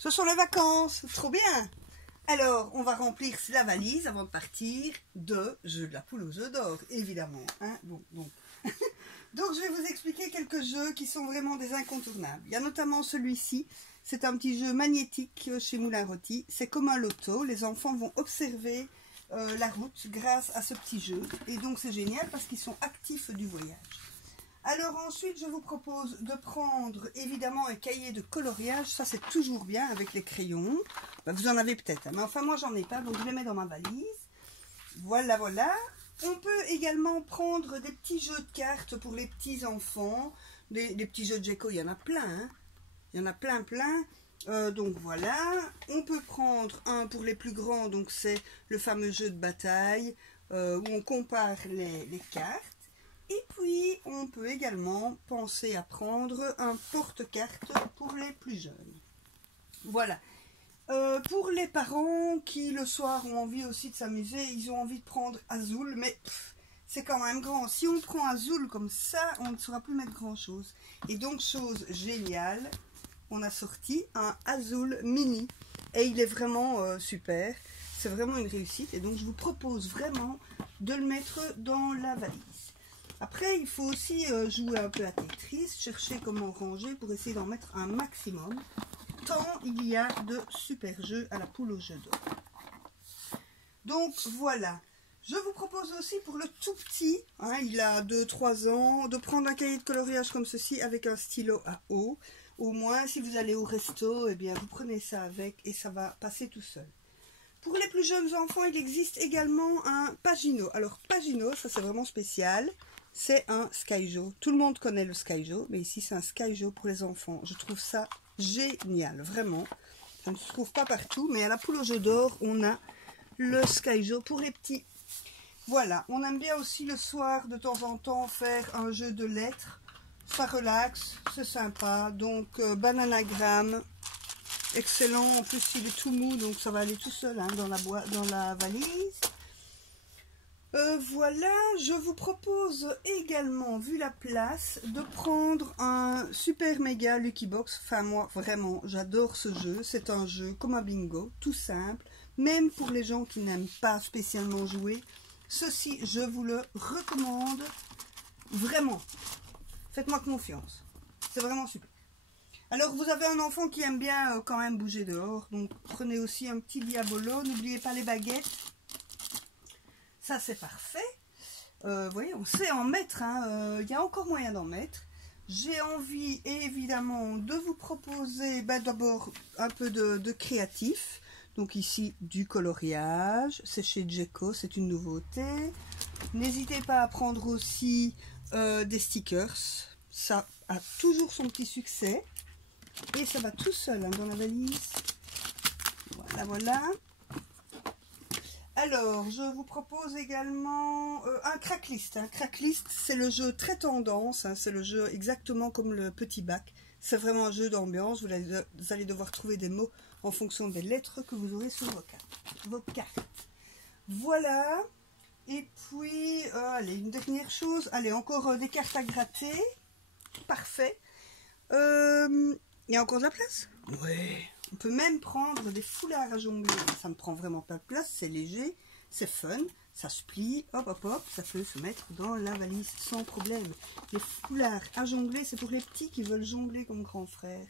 Ce sont les vacances, trop bien. Alors, on va remplir la valise avant de partir de jeux de la poule aux œufs d'or, évidemment. Hein, bon. Donc, je vais vous expliquer quelques jeux qui sont vraiment des incontournables. Il y a notamment celui-ci. C'est un petit jeu magnétique chez Moulin Rôti. C'est comme un loto. Les enfants vont observer la route grâce à ce petit jeu. Et donc, c'est génial parce qu'ils sont actifs du voyage. Alors ensuite, je vous propose de prendre évidemment un cahier de coloriage. Ça, c'est toujours bien avec les crayons. Ben, vous en avez peut-être, hein, mais enfin, moi, j'en ai pas. Donc, je les mets dans ma valise. Voilà, voilà. On peut également prendre des petits jeux de cartes pour les petits enfants. Des petits jeux de Djeco, il y en a plein. Hein. Il y en a plein. Donc, voilà. On peut prendre un pour les plus grands. Donc, c'est le fameux jeu de bataille où on compare les cartes. Et puis, on peut également penser à prendre un porte-cartes pour les plus jeunes. Voilà. Pour les parents qui, le soir, ont envie aussi de s'amuser, ils ont envie de prendre Azul, mais c'est quand même grand. Si on prend Azul comme ça, on ne saura plus mettre grand-chose. Et donc, chose géniale, on a sorti un Azul mini. Et il est vraiment super. C'est vraiment une réussite. Et donc, je vous propose vraiment de le mettre dans la valise. Après, il faut aussi jouer un peu à Tetris, chercher comment ranger pour essayer d'en mettre un maximum. Tant il y a de super jeux à la poule aux jeux d'or. Donc voilà. Je vous propose aussi pour le tout petit, hein, il a 2-3 ans, de prendre un cahier de coloriage comme ceci avec un stylo à eau. Au moins, si vous allez au resto, eh bien, vous prenez ça avec et ça va passer tout seul. Pour les plus jeunes enfants, il existe également un Pagino. Alors, Pagino, ça c'est vraiment spécial. C'est un Skyjo. Tout le monde connaît le Skyjo, mais ici c'est un Skyjo pour les enfants. Je trouve ça génial, vraiment. Ça ne se trouve pas partout, mais à la poule aux jeux d'or, on a le Skyjo pour les petits. Voilà, on aime bien aussi le soir, de temps en temps, faire un jeu de lettres. Ça relaxe, c'est sympa. Donc, bananagramme, excellent. En plus, il est tout mou, donc ça va aller tout seul hein, dans la valise. Voilà, je vous propose également, vu la place, de prendre un super méga Lucky Box. Enfin, moi, vraiment, j'adore ce jeu. C'est un jeu comme un bingo, tout simple. Même pour les gens qui n'aiment pas spécialement jouer. Ceci, je vous le recommande vraiment. Faites-moi confiance. C'est vraiment super. Alors, vous avez un enfant qui aime bien quand même bouger dehors. Donc, prenez aussi un petit Diabolo. N'oubliez pas les baguettes. Ça, c'est parfait. Vous voyez, on sait en mettre. Hein, y a encore moyen d'en mettre. J'ai envie, évidemment, de vous proposer d'abord un peu de créatif. Donc ici, du coloriage. C'est chez Djeco, c'est une nouveauté. N'hésitez pas à prendre aussi des stickers. Ça a toujours son petit succès. Et ça va tout seul hein, dans la valise. Voilà, voilà. Alors, je vous propose également un cracklist. Un cracklist, c'est le jeu très tendance. Hein, c'est le jeu exactement comme le petit bac. C'est vraiment un jeu d'ambiance. Vous allez devoir trouver des mots en fonction des lettres que vous aurez sur vos cartes. Voilà. Et puis, allez, une dernière chose. Allez, encore des cartes à gratter. Parfait. Il y a encore de la place? Oui. On peut même prendre des foulards à jongler. Ça ne prend vraiment pas de place, c'est léger, c'est fun, ça se plie, hop hop hop, ça peut se mettre dans la valise sans problème. Les foulards à jongler, c'est pour les petits qui veulent jongler comme grand frère.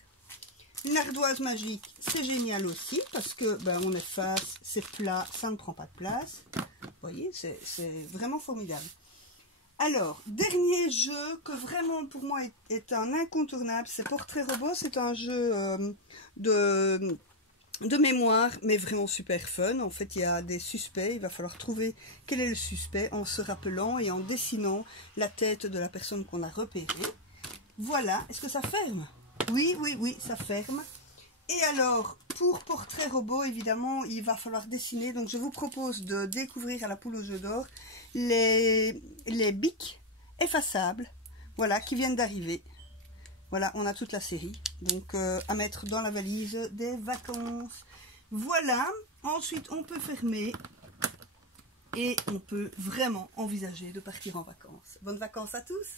Une ardoise magique, c'est génial aussi, parce que on efface, c'est plat, ça ne prend pas de place. Vous voyez, c'est vraiment formidable. Alors, dernier jeu que vraiment pour moi est un incontournable, c'est Portrait Robot. C'est un jeu de mémoire, mais vraiment super fun. En fait, il y a des suspects. Il va falloir trouver quel est le suspect en se rappelant et en dessinant la tête de la personne qu'on a repérée. Voilà. Est-ce que ça ferme? Oui, oui, oui, ça ferme. Et alors, pour Portrait Robot, évidemment, il va falloir dessiner. Donc, je vous propose de découvrir à la poule aux jeux d'or les bics effaçables, voilà, qui viennent d'arriver. Voilà, on a toute la série. Donc, à mettre dans la valise des vacances. Voilà. Ensuite, on peut fermer. Et on peut vraiment envisager de partir en vacances. Bonnes vacances à tous!